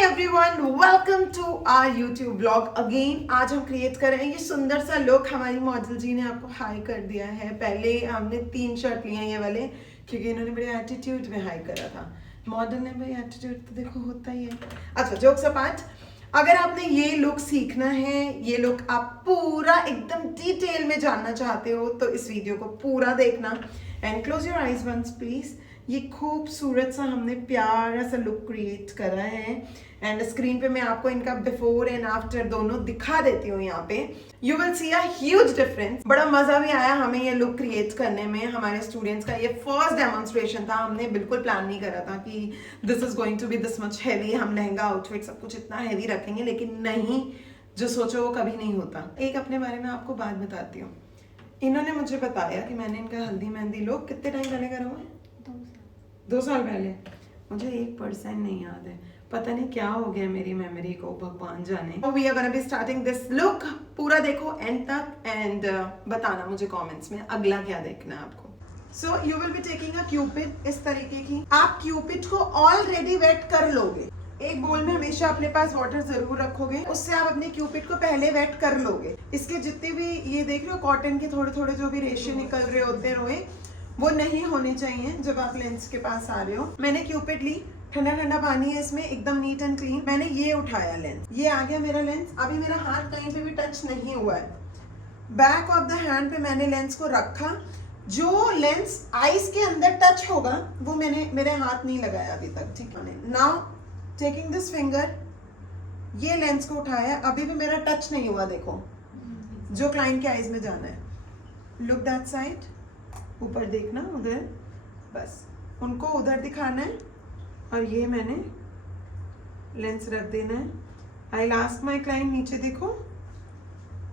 Everyone, welcome to our YouTube blog again. आज हम create कर रहे हैं ये सुंदर सा लुक। हमारी मॉडल जी ने आपको हाई कर दिया है। पहले हमने 3 शर्ट लिए हैं ये वाले, क्योंकि इन्होंने बड़े एटीट्यूड में हाई करा था। मॉडल ने भाई एटीट्यूड तो देखो होता ही है। अच्छा, जोक्स अपार्ट, अगर आपने ये लुक सीखना है, ये लुक आप पूरा एकदम डिटेल में जानना चाहते हो तो इस वीडियो को पूरा देखना। And close your eyes once please. ये खूबसूरत सा हमने प्यारा सा लुक क्रिएट करा है एंड स्क्रीन पे मैं आपको इनका बिफोर एंड आफ्टर दोनों दिखा देती हूँ। यहाँ पे you will C a huge difference. बड़ा मजा भी आया हमें ये लुक क्रिएट करने में। हमारे स्टूडेंट्स का ये फर्स्ट डेमोन्स्ट्रेशन था। हमने बिल्कुल प्लान नहीं करा था कि this is going to be this much heavy, हम लहंगा आउटफिट सब कुछ इतना हैवी रखेंगे, लेकिन नहीं, जो सोचो वो कभी नहीं होता। एक अपने बारे में आपको बात बताती हूँ। इन्होंने मुझे बताया कि मैंने इनका हल्दी मेहंदी लुक कितने टाइम पहले करा हुआ है? 2 साल पहले। मुझे 1% नहीं याद है, पता नहीं क्या हो गया मेरी मेमोरी को, भगवान जाने। We are gonna be starting this look. पूरा देखो एंड तक एंड बताना मुझे कमेंट्स में अगला क्या देखना है आपको। So you will be taking a Cupid इस तरीके की। आप क्यूपिड को ऑलरेडी वेट कर लोगे। एक बोल में हमेशा अपने पास वाटर जरूर रखोगे, उससे आप अपने क्यूपिड को पहले वेट कर लोगे। इसके जितने भी ये देख रहे हो कॉटन के थोड़े थोड़े जो भी रेशे निकल रहे होते हैं रोए, वो नहीं होने चाहिए जब आप लेंस के पास आ रहे हो। मैंने क्यूपिड ली, ठंडा ठंडा पानी है इसमें, एकदम नीट एंड क्लीन। मैंने ये उठाया लेंस, ये आ गया मेरा लेंस। अभी मेरा हाथ कहीं पे भी टच नहीं हुआ है। बैक ऑफ द हैंड पे मैंने लेंस को रखा। जो लेंस आईज के अंदर टच होगा वो मैंने मेरे हाथ नहीं लगाया अभी तक, ठीक है। नाउ टेकिंग दिस फिंगर, ये लेंस को उठाया, अभी भी मेरा टच नहीं हुआ। देखो जो क्लाइंट के आईज में जाना है, लुक दैट साइड, ऊपर देखना, उधर, बस उनको उधर दिखाना है और ये मैंने लेंस रख देना है। आई लास्ट माई क्लाइंट, नीचे देखो,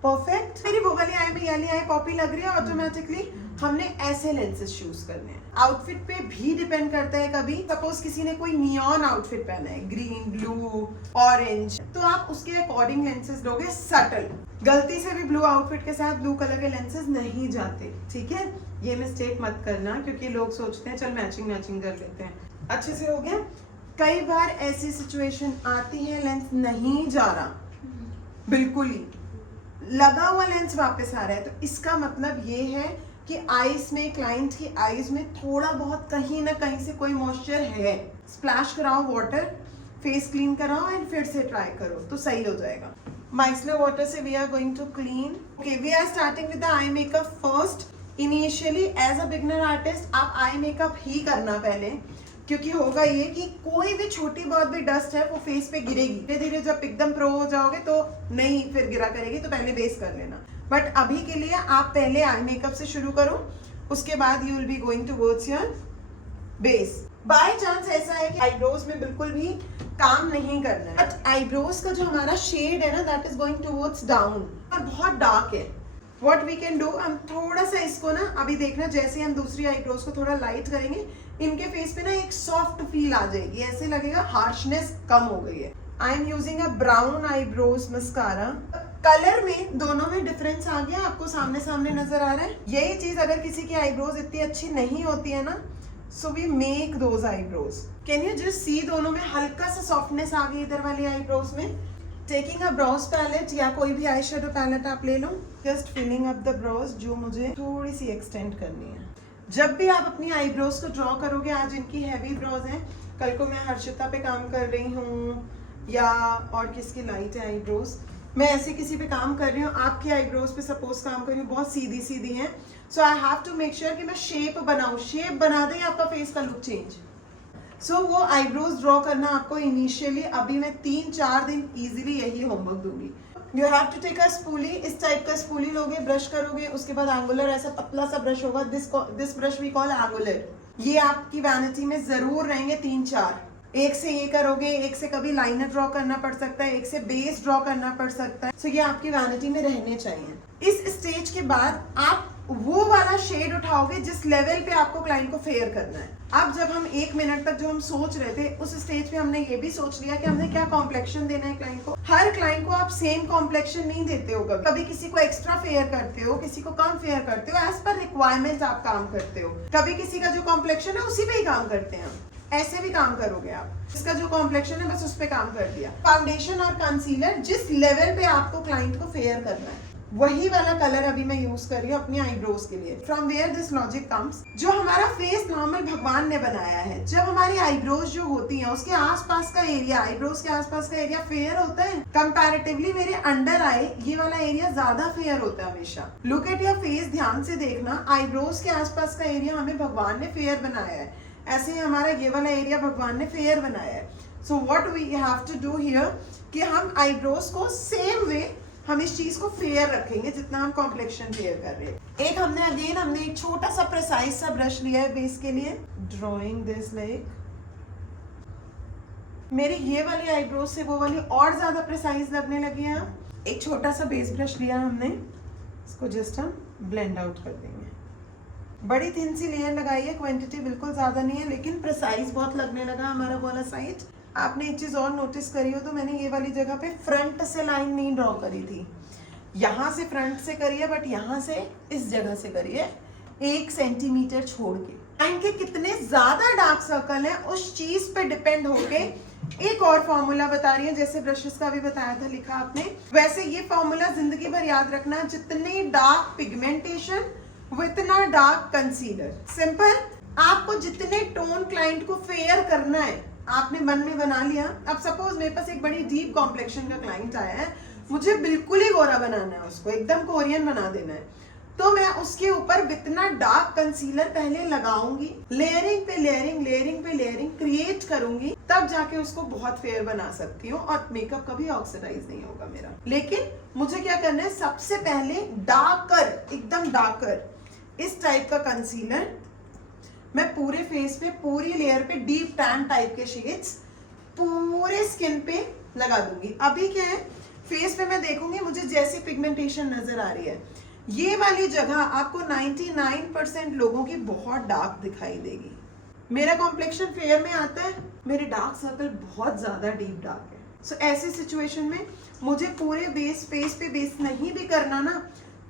परफेक्ट। मेरी वो वाली आई में ये वाली आई पॉपी लग रही है। ऑटोमेटिकली हमने ऐसे लेंसेज चूज करने हैं। आउटफिट पे भी डिपेंड करता है। कभी सपोज किसी ने कोई नियॉन आउटफिट पहना है, ग्रीन, ब्लू, ऑरेंज, तो आप उसके अकॉर्डिंग लेंसेज लोगे सटल। गलती से भी ब्लू आउटफिट के साथ ब्लू कलर के लेंसेज नहीं जाते, ठीक है। ये मिस्टेक मत करना, क्योंकि लोग सोचते हैं चल मैचिंग कर लेते हैं। अच्छे से हो गया। कई बार ऐसी सिचुएशन आती है लेंस नहीं जा रहा, बिल्कुल ही लगा हुआ लेंस वापस आ रहा है, तो इसका मतलब ये है कि आईज में, क्लाइंट की आईज में थोड़ा बहुत कहीं ना कहीं से कोई मॉइस्चर है। स्प्लैश कराओ वाटर, फेस क्लीन कराओ एंड फिर से ट्राई करो तो सही हो जाएगा। माइसलर वाटर से we are going to clean. Okay, we are starting with the eye makeup first. Initially as a beginner artist आप आई मेकअप ही करना पहले, क्योंकि होगा ये कि कोई भी छोटी बहुत भी डस्ट है वो फेस पे गिरेगी। धीरे धीरे जब एकदम प्रो हो जाओगे तो नहीं फिर गिरा करेगी, तो पहले बेस कर लेना। बट अभी के लिए आप पहले आई मेकअप से शुरू करो, उसके बाद you will be going towards your base. By chance ऐसा है कि आईब्रोज में बिल्कुल भी काम नहीं करना है, बट आईब्रोज का जो हमारा शेड है ना, that is going towards down और बहुत डार्क है। What we can do, हम थोड़ा सा इसको ना, अभी देखना जैसे हम दूसरी आईब्रोज को थोड़ा लाइट करेंगे, इनके फेस पे ना एक सॉफ्ट फील आ जाएगी, ऐसे लगेगा हार्शनेस कम हो गई है। I am using a brown eyebrows mascara. Colour में दोनों में डिफरेंस आ गया, आपको सामने सामने नजर आ रहा है। यही चीज अगर किसी की आईब्रोज इतनी अच्छी नहीं होती है ना, so we make those eyebrows. Can you just see, दोनों में हल्का सा सॉफ्टनेस आ गई इधर वाली आईब्रोज में। टेकिंग अ ब्राउज पैलेट या कोई भी आई शेडो पैलेट आप ले लो, just filling up the brows, जो मुझे थोड़ी सी एक्सटेंड करनी है। जब भी आप अपनी आईब्रोज को ड्रॉ करोगे, आज इनकी हैवी ब्राउज हैं, कल को मैं हर्षिता पे काम कर रही हूँ या और किसकी लाइट है आईब्रोज, मैं ऐसे किसी पे काम कर रही हूँ, आपकी आईब्रोज पे सपोज काम कर रही हूँ, बहुत सीधी सीधी हैं, so I have to make sure कि मैं शेप बनाऊँ। शेप बना दे आपका फेस का लुक चेंज। सो वो आईब्रोज ड्रॉ करना आपको इनिशियली, अभी मैं 3-4 दिन इजीली यही होमवर्क दूंगी। You have to take a spoolie, इस टाइप का स्पूली लोगे, ब्रश करोगे, उसके बाद एंगुलर ऐसा पतला सा ब्रश होगा, this brush we call angular. ये आपकी वैनिटी में जरूर रहेंगे 3-4। एक से ये करोगे, एक से कभी लाइनर ड्रॉ करना पड़ सकता है, एक से बेस ड्रॉ करना पड़ सकता है। सो ये आपकी वैनिटी में रहने चाहिए। इस स्टेज के बाद आप वो वाला शेड उठाओगे जिस लेवल पे आपको क्लाइंट को फेयर करना है। अब जब हम 1 मिनट तक जो हम सोच रहे थे, उस स्टेज पे हमने ये भी सोच लिया कि हमने क्या कॉम्प्लेक्शन देना है क्लाइंट को। हर क्लाइंट को आप सेम कॉम्प्लेक्शन नहीं देते हो, कभी किसी को एक्स्ट्रा फेयर करते हो, किसी को कम फेयर करते हो, एज पर रिक्वायरमेंट आप काम करते हो। कभी किसी का जो कॉम्प्लेक्शन है उसी पे ही काम करते हैं। ऐसे भी काम करोगे आप। इसका जो कॉम्प्लेक्शन है बस उस पे काम कर दिया। फाउंडेशन और कंसीलर जिस लेवल पे आपको क्लाइंट को फेयर करना है वही वाला कलर अभी मैं यूज कर रही हूँ अपनी आईब्रोज के लिए। From where this logic comes, जो हमारा फेस नॉर्मल भगवान ने बनाया है, जब हमारी आईब्रोज जो होती हैं उसके आसपास का एरिया, आईब्रोज के आसपास का एरिया फेयर होता है कंपैरेटिवली मेरे अंडर आई ये वाला एरिया ज्यादा फेयर होता है हमेशा। लुक एट योर फेस, ध्यान से देखना, आईब्रोज के आसपास का एरिया हमें भगवान ने फेयर बनाया है, ऐसे ही हमारा ये वाला एरिया भगवान ने फेयर बनाया है। So what we have to do here कि हम आईब्रोज को सेम वे हम इस चीज को फेयर रखेंगे जितना हम कॉम्प्लेक्शन फेयर कर रहे हैं। एक हमने एक छोटा सा प्रिसाइज सा ब्रश लिया है बेस के लिए, ड्रॉइंग दिस लाइक, मेरी ये वाली आईब्रोज से वो वाली और ज्यादा प्रिसाइज लगने लगी है। एक छोटा सा बेस ब्रश लिया हमने, इसको जस्ट हम ब्लेंड आउट कर देंगे। बड़ी थिन सी लेयर लगाई है, क्वांटिटी बिल्कुल ज्यादा नहीं है, लेकिन प्रिसाइज बहुत लगने लगा हमारा वाला साइड। आपने एक चीज और नोटिस करी हो तो मैंने ये वाली जगह पे फ्रंट से लाइन नहीं ड्रॉ करी थी, यहाँ से फ्रंट से करी है, बट यहाँ से इस जगह से करी है 1 सेंटीमीटर छोड़ के। लाइन के कितने ज्यादा डार्क सर्कल है उस चीज पे डिपेंड होके एक और फॉर्मूला बता रही है, जैसे ब्रशेस का भी बताया था लिखा आपने, वैसे ये फॉर्मूला जिंदगी भर याद रखना, जितने डार्क पिगमेंटेशन उतना डार्क कंसीलर। सिंपल, आपको जितने टोन क्लाइंट को फेयर करना है आपने मन में बना लिया। अब सपोज मेरे पास एक बड़ी डीप कॉम्प्लेक्शन का क्लाइंट आया है, मुझे बिल्कुल ही गोरा बनाना है, उसको एकदम कोरियन बना देना है, तो मैं उसके ऊपर इतना डार्क कंसीलर पहले लगाऊंगी, लेयरिंग पे लेयरिंग, लेयरिंग पे लेयरिंग क्रिएट करूंगी, तब जाके उसको बहुत फेयर बना सकती हूँ और मेकअप कभी ऑक्सीडाइज नहीं होगा मेरा। लेकिन मुझे क्या करना है, सबसे पहले डार्कर, एकदम डार्कर इस टाइप का कंसीलर मैं पूरे फेस पे, पूरी लेयर पे डीप टैन टाइप के शेड्स पूरे स्किन पे लगा दूंगी। अभी क्या है, फेस पे मैं देखूंगी मुझे जैसी पिगमेंटेशन नजर आ रही है, ये वाली जगह आपको 99% लोगों की बहुत डार्क दिखाई देगी। मेरा कॉम्प्लेक्शन फेयर में आता है, मेरे डार्क सर्कल बहुत ज्यादा डीप डार्क है। सो ऐसी सिचुएशन में मुझे पूरे बेस, फेस पे बेस नहीं भी करना ना,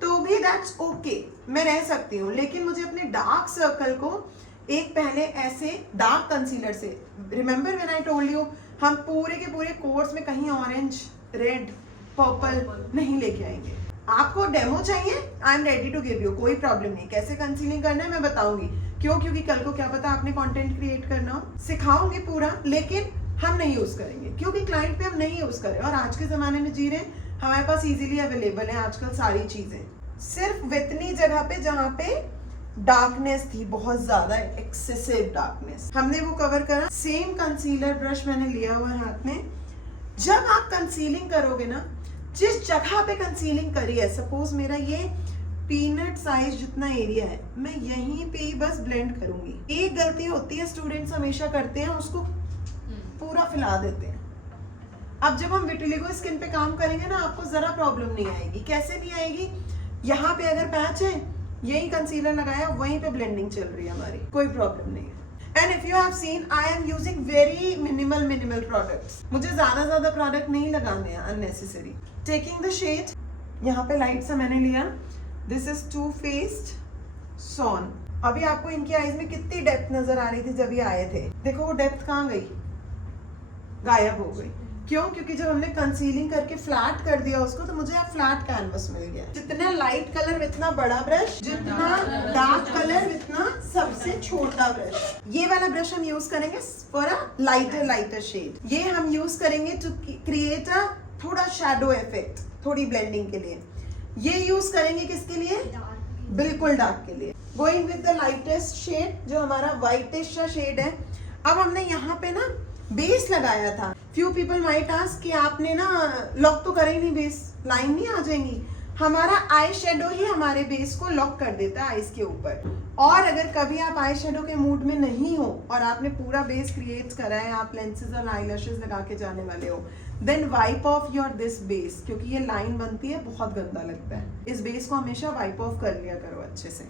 तो भी दैट्स ओके, मैं रह सकती हूँ। लेकिन मुझे अपने डार्क सर्कल को एक पहले ऐसे डार्क कंसीलर से, remember when I told you, हम पूरे के पूरे कोर्स में कहीं ऑरेंज, रेड, पर्पल नहीं लेके आएंगे। आपको डेमो चाहिए, I am ready to give you, कोई प्रॉब्लम नहीं। कैसे कंसीलिंग करना है मैं बताऊंगी, क्यों? क्योंकि कल को क्या पता आपने कंटेंट क्रिएट करना हो, सिखाऊंगी पूरा, लेकिन हम नहीं यूज करेंगे क्योंकि क्लाइंट पे हम नहीं यूज करें। और आज के जमाने में जी रहे हैं, हमारे पास इजीली अवेलेबल है आजकल सारी चीजें। सिर्फ इतनी जगह पे जहाँ पे डार्कनेस थी, बहुत ज्यादा एक्सेसिव डार्कनेस, हमने वो कवर करा। सेम कंसीलर ब्रश मैंने लिया हुआ है हाथ में। जब आप कंसीलिंग करोगे ना, जिस जगह पे कंसीलिंग करी है, सपोज मेरा ये पीनट साइज जितना एरिया है, मैं यहीं पे ही बस ब्लेंड करूंगी। एक गलती होती है, स्टूडेंट्स हमेशा करते हैं, उसको पूरा फैला देते हैं। अब जब हम विटिलिगो स्किन पे काम करेंगे ना, आपको जरा प्रॉब्लम नहीं आएगी। कैसे नहीं आएगी? यहाँ पे अगर पैच है, यही कंसीलर लगाया, वहीं पे ब्लेंडिंग चल रही है हमारी, कोई प्रॉब्लम नहीं है। And if you have seen, I am using very minimal products. मुझे ज्यादा प्रोडक्ट नहीं लगाने हैं अननेसेसरी। टेकिंग द शेड, यहाँ पे लाइट सा मैंने लिया, दिस इज टू फेस्ड सॉन। अभी आपको इनकी आईज में कितनी डेप्थ नजर आ रही थी जब ये आए थे, देखो वो डेप्थ कहाँ गई, गायब हो गई। क्यों? क्योंकि जब हमने कंसीलिंग करके फ्लैट कर दिया उसको, तो मुझे अब फ्लैट कैनवस मिल गया। जितना लाइट कलर इतना बड़ा ब्रश, जितना डार्क कलर इतना सबसे छोटा ब्रश। ये वाला ब्रश हम यूज करेंगे फॉर अ लाइटर शेड। ये हम यूज करेंगे टू क्रिएट अ थोड़ा शैडो इफेक्ट, थोड़ी ब्लेंडिंग के लिए। ये यूज करेंगे किसके लिए? बिल्कुल डार्क के लिए। Going with the lightest shade, जो हमारा व्हाइटिश सा शेड है। अब हमने यहाँ पे ना बेस लगाया था। फ्यू पीपल माइट आस्क कि आपने ना लॉक तो करे ही नहीं, बेस लाइन नहीं आ जाएंगी। हमारा आई शेडो ही हमारे बेस को लॉक कर देता है आईज के ऊपर। और अगर कभी आप आई शेडो के मूड में नहीं हो और आपने पूरा बेस क्रिएट करा है, आप लेंसेज और आईलैशेस लगा के जाने वाले हो, then wipe off your this base, क्योंकि ये लाइन बनती है, बहुत गंदा लगता है। इस बेस को हमेशा वाइप ऑफ कर लिया करो अच्छे से।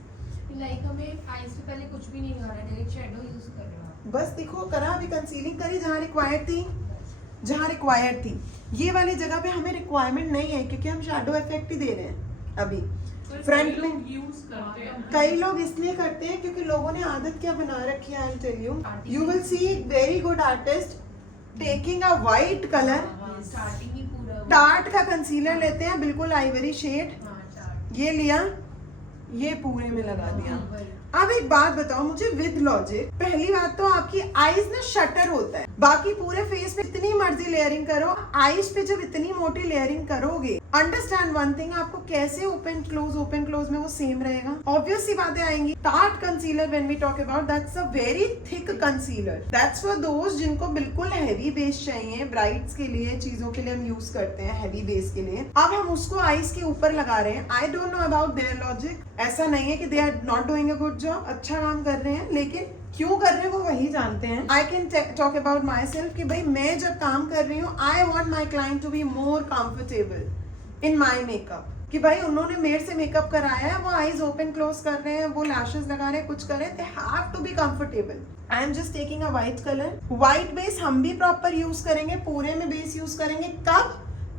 लाइक हमें आईज से पहले कुछ भी नहीं लगा रहा, डायरेक्ट शैडो यूज कर रहे हो। बस देखो, करा अभी कंसीलिंग करी जहाँ रिक्वायर्ड थी, जहाँ रिक्वायर्ड थी। ये वाली जगह पे हमें रिक्वायरमेंट नहीं है क्योंकि हम शैडो इफेक्ट ही दे रहे हैं अभी। फ्रंट में यूज करते हैं। कई लोग इसलिए करते हैं क्योंकि लोगों ने आदत क्या बना रखी है, I tell you will see very good artist taking a white colour, starting ही पूरा टार्ट का कंसीलर लेते हैं, बिल्कुल आइवरी शेड, हाँ, चार्ट। ये लिया, ये पूरे में लगा दिया। वही। अब एक बात बताओ मुझे विद लॉजिक, पहली बात तो आपकी आईज ना शटर होता है, बाकी पूरे फेस पे इतनी मर्जी लेयरिंग करो, आईज पे जब इतनी मोटी लेयरिंग करोगे, अंडरस्टैंड वन थिंग, आपको कैसे ओपन क्लोज में वो सेम रहेगा, ऑब्वियस सी बातें आएंगी। Tarte concealer when we talk about that's a very thick concealer, that's for those जिनको बिल्कुल हैवी बेस चाहिए, ब्राइड्स के लिए, चीजों के लिए हम यूज करते हैं हैवी बेस के लिए। अब हम उसको आईज के ऊपर लगा रहे हैं। I don't know about their logic, ऐसा नहीं है कि they are not doing a good job, अच्छा काम कर रहे हैं, लेकिन क्यों कर रहे हैं वो वही जानते हैं। I can talk about myself कि भाई मैं जब काम कर रही हूँ, I want my client to be more comfortable in my makeup, कि भाई उन्होंने मेरे से मेकअप कराया है, वो आईज ओपन क्लोज कर रहे हैं, वो लैशेस लगा रहे हैं, कुछ कर रहे हैं, they have to be comfortable. I am just taking a white colour, white base हम भी प्रॉपर यूज करेंगे, पूरे में बेस यूज करेंगे, कब?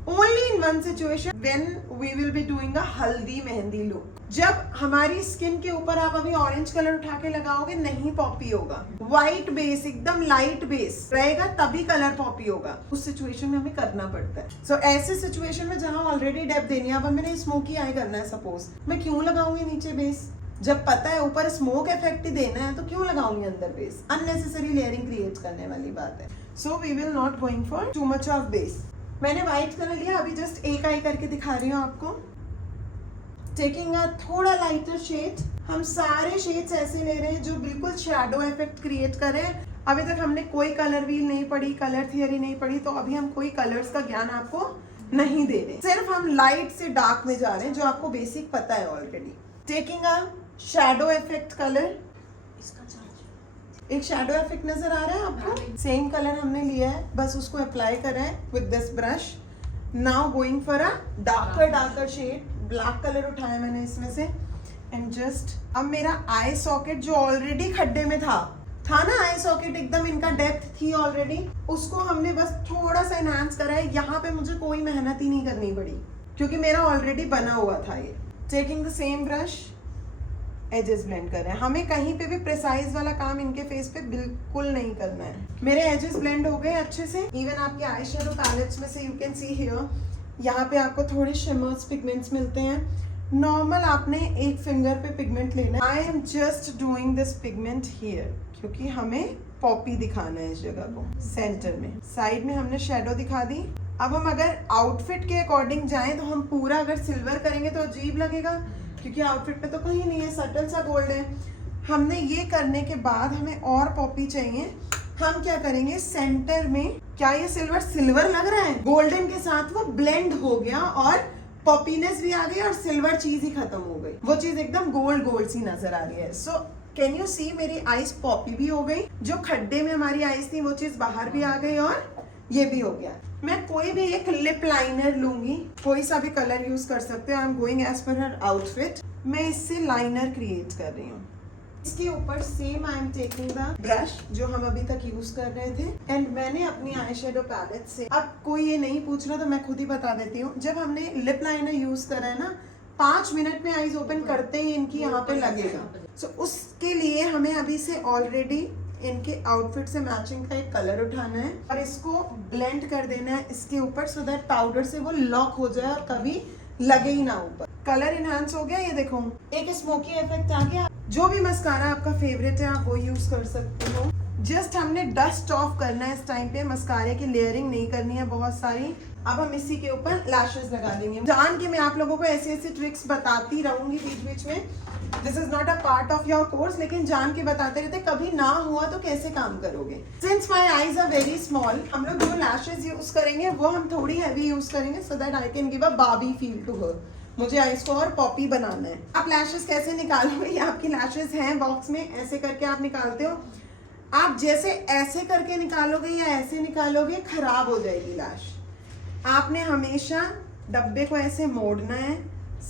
Only in one situation when we will be doing a हल्दी मेहंदी लुक। जब हमारी स्किन के ऊपर आप अभी ऑरेंज कलर उठा के लगाओगे, नहीं पॉपी होगा, व्हाइट बेस एकदम लाइट बेस रहेगा, तभी कलर पॉपी होगा। उस सिचुएशन में हमें करना पड़ता है। सो ऐसे सिचुएशन में जहाँ ऑलरेडी डेप्थ देनी है, अब मैंने स्मोकी आई करना है सपोज, मैं क्यों लगाऊंगी नीचे बेस? जब पता है ऊपर स्मोक इफेक्ट ही देना है तो क्यों लगाऊंगी अंदर बेस? अननेसेसरी लेयरिंग क्रिएट करने वाली बात है। So we will not going for too much of base. मैंने व्हाइट कलर लिया, अभी जस्ट एक आई करके दिखा रही हूँ आपको, टेकिंग अ थोड़ा लाइटर शेड। हम सारे शेड्स ऐसे ले रहे हैं जो बिल्कुल शैडो इफेक्ट क्रिएट करें। अभी तक हमने कोई कलर व्हील नहीं पढ़ी, कलर थियरी नहीं पढ़ी, तो अभी हम कोई कलर्स का ज्ञान आपको नहीं दे रहे, सिर्फ हम लाइट से डार्क में जा रहे हैं, जो आपको बेसिक पता है already. Taking a shadow effect colour, एक शैडो इफेक्ट नजर आ रहा है आपको, सेम कलर हमने लिया है, बस उसको अप्लाई करा है with this brush. Now going for a darker shade, black colour उठाया मैंने इसमें से, एंड जस्ट अब मेरा आई सॉकेट जो ऑलरेडी खड्डे में था ना, आई सॉकेट एकदम इनका डेप्थ थी ऑलरेडी, उसको हमने बस थोड़ा सा एनहांस करा है। यहाँ पे मुझे कोई मेहनत ही नहीं करनी पड़ी क्योंकि मेरा ऑलरेडी बना हुआ था ये। Taking the same brush, edges blend कर रहे हैं, हमें कहीं पे भी प्रिसाइज वाला काम इनके फेस पे बिल्कुल नहीं करना है। मेरे एजेस ब्लेंड हो गए अच्छे से, इवन आपके आई शेडो पैलेट्स में से यू कैन सी हियर, यहाँ पे आपको थोड़े शिमर्स पिगमेंट्स मिलते हैं। नॉर्मल आपने एक फिंगर पे पिगमेंट लेना है। आई am just doing this pigment here क्योंकि हमें पॉपी दिखाना है इस जगह को, सेंटर में। साइड में हमने शेडो दिखा दी। अब हम अगर आउटफिट के अकॉर्डिंग जाएं तो हम पूरा अगर सिल्वर करेंगे तो अजीब लगेगा क्योंकि आउटफिट पे तो कहीं नहीं है, सटल सा गोल्ड है। हमने ये करने के बाद हमें और पॉपी चाहिए। हम क्या करेंगे, सेंटर में, क्या ये सिल्वर लग रहा है, गोल्डन के साथ वो ब्लेंड हो गया और पॉपीनेस भी आ गई और सिल्वर चीज ही खत्म हो गई, वो चीज एकदम गोल्ड सी नजर आ रही है। सो कैन यू सी, मेरी आईज पॉपी भी हो गई, जो खड्डे में हमारी आईज थी वो चीज बाहर भी आ गई और ये भी हो गया। मैं कोई भी एक लिप लाइनर लूंगी, कोई सा भी कलर यूज कर सकते हैं। I am going as per her outfit. मैं इससे लाइनर क्रिएट कर रही हूँ। इसके ऊपर same I am taking the brush जो हम अभी तक यूज कर रहे थे, एंड मैंने अपनी आई शेडो पैलेट से, अब कोई ये नहीं पूछ रहा तो मैं खुद ही बता देती हूँ, जब हमने लिप लाइनर यूज करा है ना, 5 मिनट में आईज ओपन करते ही इनकी यहाँ पे लगेगा। सो उसके लिए हमें अभी से ऑलरेडी इनके आउटफिट से मैचिंग का एक कलर उठाना है और इसको ब्लेंड कर देना है इसके ऊपर, सो दैट पाउडर से वो लॉक हो जाए और कभी लगे ही ना ऊपर। कलर इनहांस हो गया, ये देखो एक स्मोकी इफेक्ट आ गया। जो भी मस्कारा आपका फेवरेट है आप वो यूज कर सकते हो। जस्ट हमने डस्ट ऑफ करना है इस टाइम पे, मस्कारे की लेयरिंग नहीं करनी है बहुत सारी। अब हम इसी के ऊपर लैशेस लगा देंगे। जान के मैं आप लोगों को ऐसी ऐसी ट्रिक्स बताती रहूंगी बीच बीच में, this is not a part of your course, लेकिन जान के बताते रहते, कभी ना हुआ तो कैसे काम करोगे। Since my eyes are very small, हम लोग जो लैशेस यूज करेंगे वो हम थोड़ी हैवी यूज करेंगे, so that I can give a Barbie feel to her. मुझे आईज को और पॉपी बनाना है। आप लैशेस कैसे निकालोगे, ये आपकी लैशेस हैं बॉक्स में, ऐसे करके आप निकालते हो। आप जैसे ऐसे करके निकालोगे या ऐसे निकालोगे, खराब हो जाएगी लैश। आपने हमेशा डब्बे को ऐसे मोड़ना है,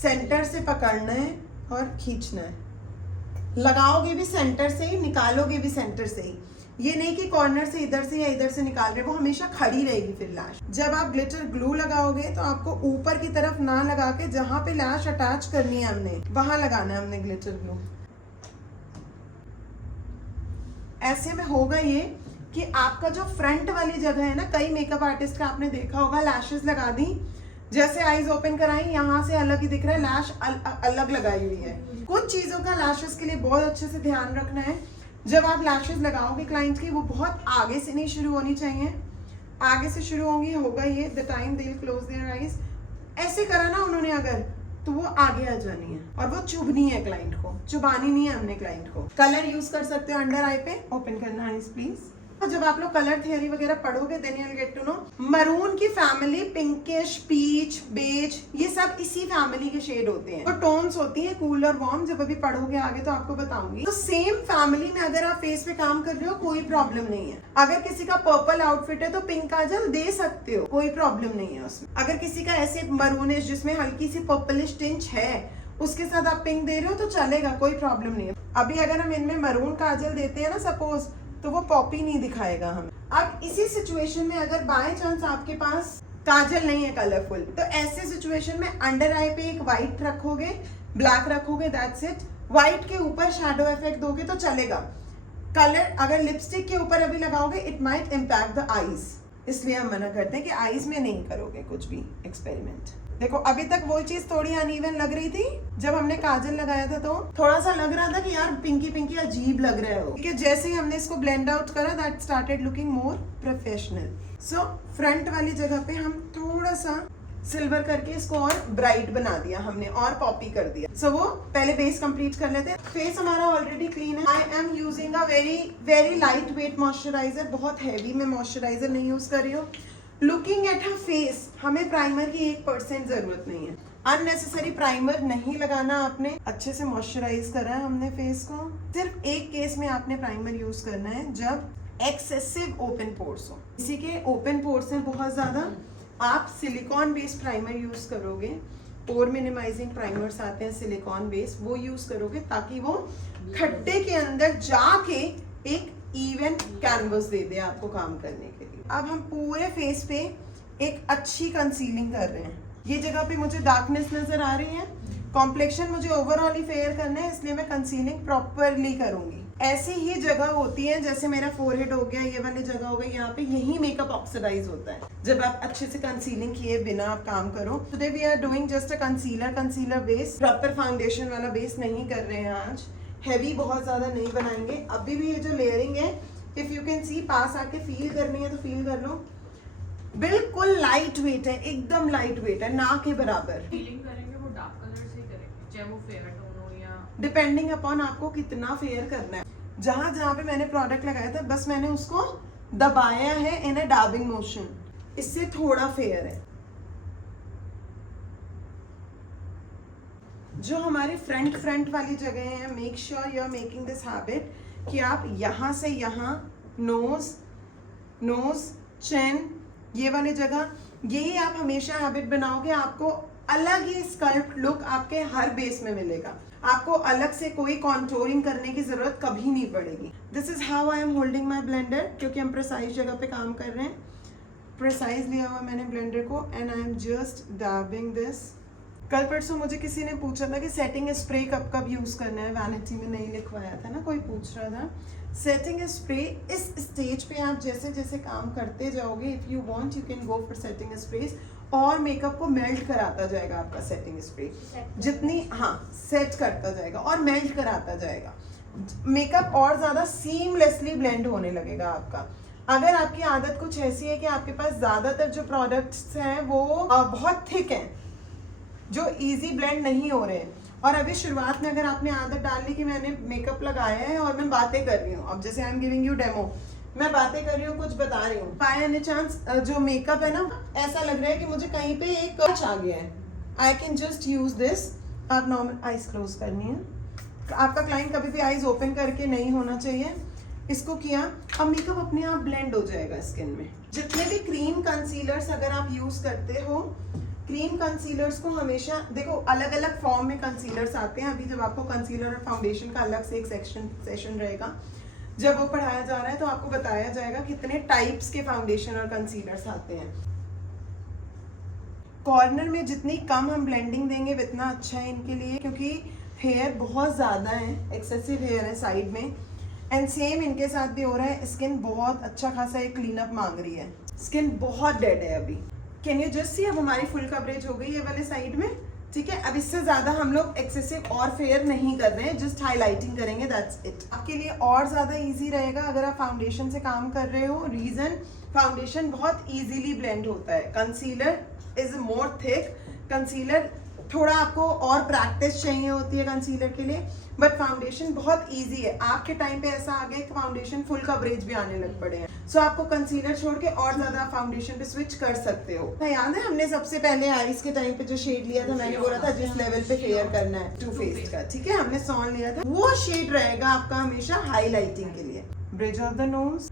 सेंटर से पकड़ना है और खींचना है। लगाओगे भी सेंटर से ही, निकालोगे भी सेंटर से ही। ये नहीं कि कॉर्नर से इधर से या इधर से निकाल रहे, वो हमेशा खड़ी रहेगी फिर लैश। जब आप ग्लिटर ग्लू लगाओगे तो आपको ऊपर की तरफ ना लगा के जहां पे लैश अटैच करनी है हमने वहां लगाना है हमने ग्लिटर ग्लू। ऐसे में होगा ये कि आपका जो फ्रंट वाली जगह है ना, कई मेकअप आर्टिस्ट का आपने देखा होगा, लैशेस लगा दी, जैसे आईज ओपन कराई यहाँ से अलग ही दिख रहा है, लैश अलग लगाई हुई है। कुछ चीजों का लैशेस के लिए बहुत अच्छे से ध्यान रखना है। जब आप लैशेस लगाओगे क्लाइंट की, वो बहुत आगे से नहीं शुरू होनी चाहिए। आगे से शुरू होंगी होगा ये the time they will close their eyes, ऐसे करा ना उन्होंने अगर, तो वो आगे आ जानी है और वो चुभनी है क्लाइंट को, चुबानी नहीं है हमने क्लाइंट को। कलर यूज कर सकते हो अंडर आई पे, ओपन करना आईज प्लीज। जब आप लोग कलर थियरी वगैरह पढ़ोगे then you will get to know maroon की फैमिली, पिंकिश, पीच, बेज, ये सब इसी फैमिली के शेड होते हैं। तो टोन्स होती हैं कूल और वार्म, जब अभी पढ़ोगे आगे तो आपको बताऊंगी। तो सेम फैमिली में अगर आप फेस पे काम कर रहे हो कोई प्रॉब्लम नहीं है। अगर किसी का पर्पल आउटफिट है तो पिंक काजल दे सकते हो, कोई प्रॉब्लम नहीं है उसमें। अगर किसी का ऐसे मरूनिश जिसमें हल्की सी पर्पलिश टिंच है उसके साथ आप पिंक दे रहे हो तो चलेगा, कोई प्रॉब्लम नहीं है। अभी अगर हम इनमें मरून काजल देते हैं ना सपोज, तो वो पॉपी नहीं दिखाएगा हमें। अब इसी सिचुएशन में अगर बाय चांस आपके पास काजल नहीं है कलरफुल, तो ऐसे सिचुएशन में अंडर आई पे एक व्हाइट रखोगे, ब्लैक रखोगे, दैट्स इट। व्हाइट के ऊपर शैडो इफेक्ट दोगे तो चलेगा। कलर अगर लिपस्टिक के ऊपर अभी लगाओगे it might impact the eyes, इसलिए हम मना करते हैं कि आईज में नहीं करोगे कुछ भी एक्सपेरिमेंट। देखो अभी तक वो चीज थोड़ी अनइवन लग रही थी, जब हमने काजल लगाया था तो थोड़ा सा लग रहा था कि यार पिंकी पिंकी अजीब लग रहा है वो, क्योंकि जैसे ही हमने इसको ब्लेंड आउट करा that started looking more professional. So front वाली जगह पे हम थोड़ा सा सिल्वर करके इसको और ब्राइट बना दिया हमने और पॉपी कर दिया। सो वो पहले बेस कंप्लीट कर लेते हैं। फेस हमारा ऑलरेडी क्लीन है। I am using a very light weight moisturiser, बहुत हैवी मैं मॉइस्चराइजर नहीं यूज कर रही हूँ। लुकिंग एट हर फेस, हमें प्राइमर की 1% जरूरत नहीं है। अननेसेसरी प्राइमर नहीं लगाना आपने, अच्छे से मॉइस्चराइज करा है हमने फेस को। सिर्फ एक केस में आपने प्राइमर यूज करना है, जब एक्सेसिव ओपन पोर्स हो। किसी के ओपन पोर्स हैं बहुत ज्यादा, आप सिलिकॉन बेस्ड प्राइमर यूज करोगे, पोर मिनिमाइजिंग प्राइमर्स आते हैं सिलिकॉन बेस्ड, वो यूज करोगे ताकि वो खड्डे के अंदर जाके एक इवन कैनवस दे दे आपको काम करने के लिए। अब हम पूरे फेस पे एक अच्छी कंसीलिंग कर रहे हैं। ये जगह पे मुझे डार्कनेस नजर आ रही है, कॉम्प्लेक्शन मुझे ओवरऑल ही फेयर करना है, इसलिए मैं कंसीलिंग प्रॉपरली करूंगी। ऐसी ही जगह होती है, जैसे मेरा फोरहेड हो गया, ये वाली जगह हो गई, यहाँ पे यही मेकअप ऑक्सीडाइज होता है जब आप अच्छे से कंसीलिंग किए बिना आप काम करो। Today we are doing just a concealer base, proper foundation वाला बेस नहीं कर रहे हैं आज, हैवी बहुत ज्यादा नहीं बनाएंगे। अभी भी ये जो लेयरिंग है, इफ यू कैन सी, पास आके फील करनी है तो फील कर लो, बिल्कुल लाइट वेट है, एकदम लाइट वेट है, ना के बराबर। फीलिंग करेंगे वो डार्क कलर से ही करेंगे, चाहे वो फेयर टोन हो या डिपेंडिंग अपॉन आपको कितना फेयर करना है। जहां जहां पे मैंने प्रोडक्ट लगाया था बस मैंने उसको दबाया है इन अ डैबिंग मोशन, इससे थोड़ा फेयर है। जो हमारे फ्रंट वाली जगह है, make sure you are making this habit कि आप यहाँ से यहाँ नोज चिन, ये वाली जगह, यही आप हमेशा हैबिट बनाओगे, आपको अलग ही स्कल्प्ट लुक आपके हर बेस में मिलेगा। आपको अलग से कोई कॉन्टोरिंग करने की जरूरत कभी नहीं पड़ेगी। This is how I am holding my blender, क्योंकि हम प्रिसाइज जगह पे काम कर रहे हैं। प्रिसाइज लिया हुआ मैंने ब्लेंडर को and I am just डैबिंग this. कल परसों मुझे किसी ने पूछा था कि सेटिंग स्प्रे कब कब यूज करना है, वैनिटी में नहीं लिखवाया था ना, कोई पूछ रहा था। सेटिंग स्प्रे इस स्टेज पे आप जैसे जैसे काम करते जाओगे, if you want you can go for setting स्प्रेस, और मेकअप को मेल्ट कराता जाएगा आपका सेटिंग स्प्रे, जितनी सेट करता जाएगा और मेल्ट कराता जाएगा। मेकअप और ज्यादा सीमलेसली ब्लेंड होने लगेगा आपका। अगर आपकी आदत कुछ ऐसी है कि आपके पास ज्यादातर जो प्रोडक्ट्स हैं वो बहुत थिक हैं, जो इजी ब्लेंड नहीं हो रहे हैं, और अभी शुरुआत में अगर आपने आदत डाल ली कि मैंने मेकअप लगाया है और मैं बातें कर रही हूँ, अब जैसे आई एम गिविंग यू डेमो, मैं बातें कर रही हूँ, कुछ बता रही हूँ, बाय एनी चांस जो मेकअप है ना, ऐसा लग रहा है कि मुझे कहीं पे एक टच आ गया है, I can just use this. आप नॉर्मल आइज क्लोज करनी है, आपका क्लाइंट कभी भी आइज ओपन करके नहीं होना चाहिए। इसको किया, अब मेकअप अपने आप ब्लेंड हो जाएगा स्किन में। जितने भी क्रीम कंसीलर्स अगर आप यूज करते हो, क्रीम कंसीलर्स को हमेशा देखो, अलग अलग फॉर्म में कंसीलर्स आते हैं। अभी जब आपको कंसीलर और फाउंडेशन का अलग से एक सेशन रहेगा, जब वो पढ़ाया जा रहा है तो आपको बताया जाएगा कितने टाइप्स के फाउंडेशन और कंसीलर्स आते हैं। कॉर्नर में जितनी कम हम ब्लेंडिंग देंगे उतना अच्छा है इनके लिए, क्योंकि हेयर बहुत ज़्यादा है, एक्सेसिव हेयर है साइड में। एंड सेम इनके साथ भी हो रहा है, स्किन बहुत अच्छा खासा एक क्लीन अप मांग रही है, स्किन बहुत डेड है अभी। कैन यू जस्ट सी, अब हमारी फुल कवरेज हो गई है वाले साइड में, ठीक है। अब इससे ज़्यादा हम लोग एक्सेसिव और फेयर नहीं कर रहे हैं, जस्ट हाईलाइटिंग करेंगे, दैट्स इट। आपके लिए और ज़्यादा ईजी रहेगा अगर आप फाउंडेशन से काम कर रहे हो। रीज़न, फाउंडेशन बहुत ईजीली ब्लेंड होता है, concealer is more thick. Concealer थोड़ा आपको और प्रैक्टिस चाहिए होती है कंसीलर के लिए, बट फाउंडेशन बहुत इजी है। आज के टाइम पे ऐसा आ गया कि फाउंडेशन फुल कवरेज भी आने लग पड़े हैं, सो आपको कंसीलर छोड़ के और ज्यादा फाउंडेशन पे स्विच कर सकते हो। याद है हमने सबसे पहले आईज के टाइम पे जो शेड लिया था, मैंने बोला था जिस लेवल पे फेयर करना है टू फेस्ड का, ठीक है, हमने सॉन लिया था, वो शेड रहेगा आपका हमेशा हाईलाइटिंग के लिए। ब्रिज ऑफ द नोज,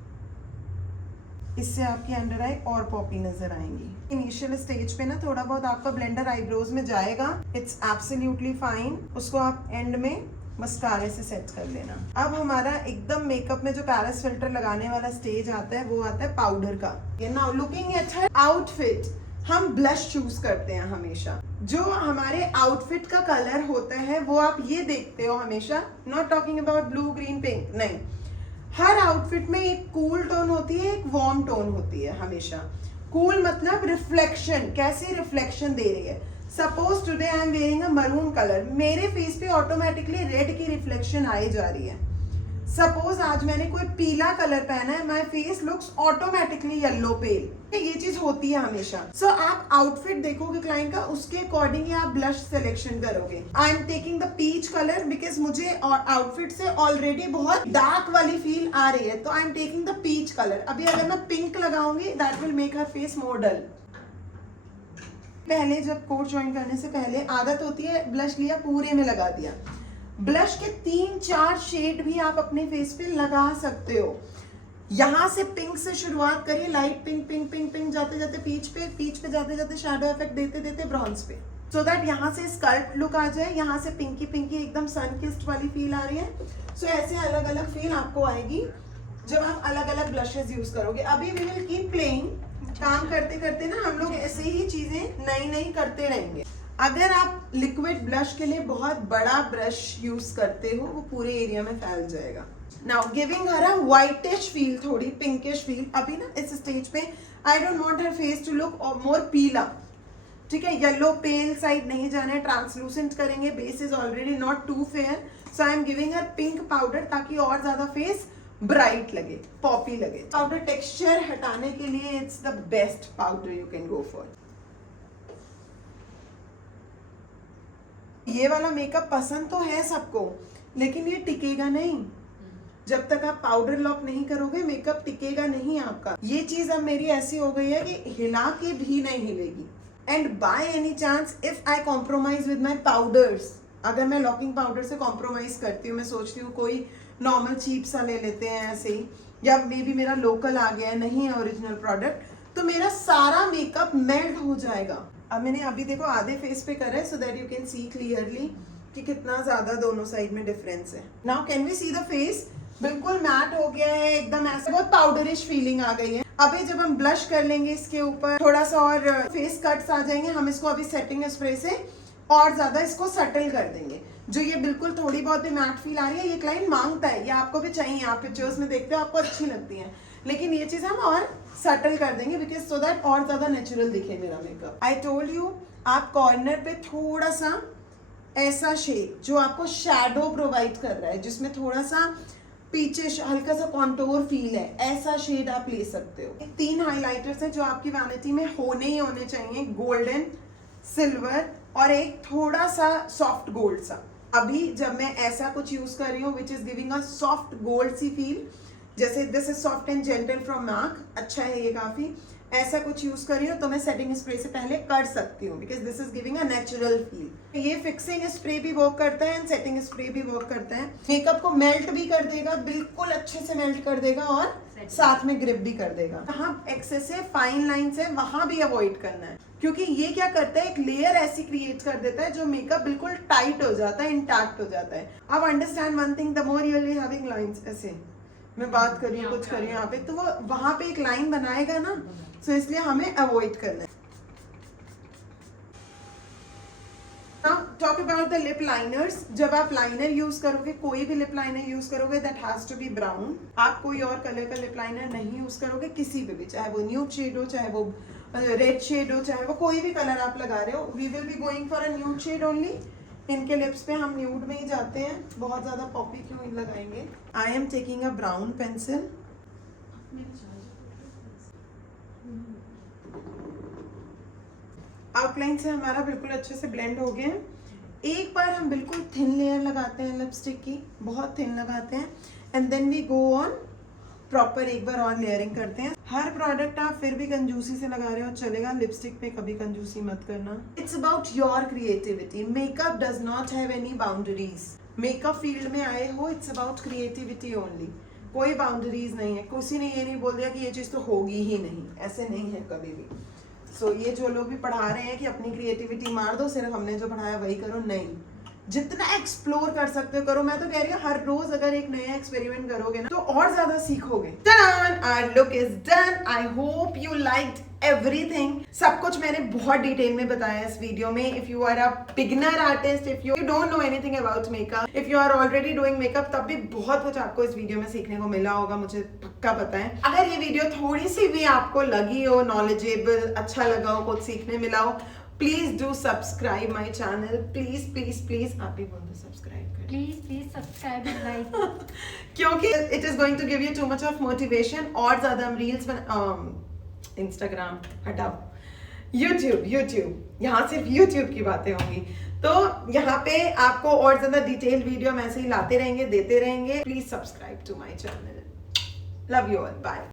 इससे आपकी अंडर आई और पॉपी नजर आएंगी। इनिशियल स्टेज पे ना थोड़ा बहुत आपका ब्लेंडर आईब्रोज में जाएगा, इट्स एब्सोल्युटली फाइन, उसको आप एंड में मस्कारे से सेट कर लेना। अब हमारा एकदम मेकअप में जो पैरिस फिल्टर लगाने वाला स्टेज आता है वो आता है पाउडर का। Now looking at her outfit, हम ब्लश चूज करते हैं हमेशा। जो हमारे आउटफिट का कलर होता है वो आप ये देखते हो हमेशा, not talking about blue green pink, नहीं, हर आउटफिट में एक कूल टोन होती है, एक वार्म टोन होती है हमेशा। कूल मतलब रिफ्लेक्शन, कैसी रिफ्लेक्शन दे रही है। Suppose today I am wearing a maroon colour, मेरे फेस पे ऑटोमेटिकली रेड की रिफ्लेक्शन आई जा रही है। सपोज आज मैंने कोई पीला कलर पहना है, my face looks automatically yellow pale, ये चीज होती है हमेशा। सो आप आउटफिट देखोगे क्लाइंट का, उसके अकॉर्डिंग ही आप ब्लश सिलेक्शन करोगे। I am taking the peach colour because मुझे आउटफिट से ऑलरेडी बहुत डार्क वाली फील आ रही है, तो I am taking the peach colour. अभी अगर मैं पिंक लगाऊंगी that will make her face more dull. पहले जब कोर्स ज्वाइन करने से पहले आदत होती है ब्लश लिया पूरे में लगा दिया, ब्लश के 3-4 शेड भी आप अपने फेस पे लगा सकते हो। यहाँ से पिंक से शुरुआत करिए, light pink pink pink pink जाते जाते पीच पे जाते जाते शैडो इफेक्ट देते देते ब्रॉन्ज पे, सो दैट यहाँ से स्कल्प लुक आ जाए, यहाँ से पिंकी पिंकी एकदम सन किस्ड वाली फील आ रही है। सो ऐसे अलग अलग फील आपको आएगी जब आप अलग अलग ब्लशेस यूज करोगे। अभी वी विल कीप प्लेइंग, काम करते करते ना हम लोग ऐसे ही चीजें नई नई करते रहेंगे। अगर आप लिक्विड ब्लश के लिए बहुत बड़ा ब्रश यूज करते हो, वो पूरे एरिया में फैल जाएगा। Now giving her a whitish feel, थोड़ी पिंकिश फील। अभी ना इस स्टेज पे I don't want her face to look more पीला, ठीक है, येलो पेल साइड नहीं जाना है, ट्रांसलूसेंट करेंगे, base is already not too fair, so I am giving her pink powder ताकि और ज्यादा फेस ब्राइट लगे, पॉपी लगे। पाउडर टेक्सचर हटाने के लिए it's the best powder you can go for. ये वाला मेकअप पसंद तो है सबको, लेकिन ये टिकेगा नहीं जब तक आप पाउडर लॉक नहीं करोगे, मेकअप टिकेगा नहीं आपका। ये चीज अब मेरी ऐसी हो गई है कि हिला के भी नहीं हिलेगी। And by any chance if I compromise with my powders, अगर मैं लॉकिंग पाउडर से कॉम्प्रोमाइज करती हूँ, मैं सोचती हूँ कोई नॉर्मल चीप सा ले लेते हैं ऐसे ही, या मे बी मेरा लोकल आ गया है, नहीं है ओरिजिनल प्रोडक्ट, तो मेरा सारा मेकअप मेल्ट हो जाएगा। अब मैंने अभी देखो आधे फेस पे करा है, so that you can see clearly कि कितना ज्यादा दोनों साइड में डिफरेंस है। Now can we see the face, बिल्कुल मैट हो गया है एकदम, ऐसे बहुत पाउडरिश फीलिंग आ गई है। अभी जब हम ब्लश कर लेंगे इसके ऊपर, थोड़ा सा और फेस कट्स आ जाएंगे, हम इसको अभी सेटिंग स्प्रे से और ज्यादा इसको सटल कर देंगे। जो ये बिल्कुल थोड़ी बहुत भी मैट फील आ रही है, ये क्लाइंट मांगता है, ये आपको भी चाहिए, आप पिक्चर्स में देखते हो आपको अच्छी लगती है, लेकिन ये चीज हम और सटल कर देंगे बिकॉज सो दैट और ज्यादा नेचुरल दिखे मेरा मेकअप। आई टोल्ड यू, आप कॉर्नर पे थोड़ा सा ऐसा शेड जो आपको शैडो प्रोवाइड कर रहा है, जिसमें थोड़ा सा पीछे हल्का सा कॉन्टोर फील है, ऐसा शेड आप ले सकते हो। 3 हाइलाइटर्स हैं जो आपकी वैनिटी में होने ही होने चाहिए, गोल्डन, सिल्वर और एक थोड़ा सा सॉफ्ट गोल्ड सा। अभी जब मैं ऐसा कुछ यूज कर रही हूँ which is giving a soft gold सी फील, जैसे this is soft and gentle from MAC, अच्छा है ये काफी, ऐसा कुछ यूज कर रही हूँ तो मैं सेटिंग स्प्रे से पहले कर सकती हूँ because this is giving a natural feel. ये फिक्सिंग स्प्रे भी वर्क करता है एंड सेटिंग स्प्रे भी वर्क करता है, मेकअप को मेल्ट भी कर देगा, बिल्कुल अच्छे से मेल्ट कर देगा और साथ में ग्रिप भी कर देगा। जहाँ एक्सेसिव फाइन लाइंस है वहां भी अवॉइड करना है, क्योंकि ये क्या करता है, एक लेयर ऐसी क्रिएट कर देता है जो मेकअप बिल्कुल टाइट हो जाता है, इंटैक्ट हो जाता है। अब understand one thing, the more you are having lines ऐसे, मैं बात कर रही हूँ कुछ कर रही हूँ यहाँ पे, तो वो वहां पे एक लाइन बनाएगा ना, सो इसलिए हमें अवॉइड करना है। Talk about the lip liners. जब आप लाइनर यूज करोगे, कोई भी लिप लाइनर यूज करोगे, that has to be brown. आप कोई और कलर का लिप लाइनर नहीं यूज करोगे किसी पे भी, चाहे वो न्यूड शेड हो, चाहे वो रेड शेड हो, चाहे वो कोई भी कलर आप लगा रहे हो। We will be going for a nude shade only. इनके लिप्स पे हम न्यूड में ही जाते हैं, बहुत ज्यादा पॉपी क्यों लगाएंगे। आई am taking a brown pencil. Outline से हमारा बिल्कुल अच्छे से ब्लेंड हो गया है। एक बार हम बिल्कुल थिन लेयर लगाते हैं लिपस्टिक की, बहुत थिन लगाते हैं, and then we go on proper एक बार और लेयरिंग करते हैं। हर प्रोडक्ट आप फिर भी कंजूसी से लगा रहे हो चलेगा, लिपस्टिक पे कभी कंजूसी मत करना। It's about your creativity. Makeup does not have any boundaries. Makeup field में आए हो, इट्स अबाउट क्रिएटिविटी ओनली। कोई बाउंड्रीज नहीं है, किसी ने ये नहीं बोल दिया कि ये चीज तो होगी ही नहीं, ऐसे नहीं है कभी भी। सो ये जो लोग भी पढ़ा रहे हैं कि अपनी क्रिएटिविटी मार दो, सिर्फ हमने जो पढ़ाया वही करो, नहीं, जितना एक्सप्लोर कर सकते हो करो। मैं तो कह रही हूँ हर रोज अगर एक नया एक्सपेरिमेंट करोगे ना तो और ज्यादा सीखोगे। Done, our look is done. I hope you liked everything. सब कुछ मैंने बहुत डिटेल में बताया इस वीडियो में। If you are a beginner artist, if you don't know anything about makeup, if you are already doing makeup, तब भी बहुत कुछ आपको इस वीडियो में सीखने को मिला होगा, मुझे पक्का पता है। अगर ये वीडियो थोड़ी सी भी आपको लगी हो नॉलेजेबल, अच्छा लगा हो, कुछ सीखने मिला हो, please do subscribe my channel. Please please please, आप भी बोल दो सब्सक्राइब कर, प्लीज सब्सक्राइब एंड लाइक, क्योंकि it is going to give you too much of motivation. और ज्यादा हम रील्स इंस्टाग्राम हटाओ, यूट्यूब, यहाँ सिर्फ यूट्यूब की बातें होंगी, तो यहाँ पे आपको और ज्यादा डिटेल वीडियो हम ऐसे ही लाते रहेंगे, देते रहेंगे। Please subscribe to my channel. Love you all, bye.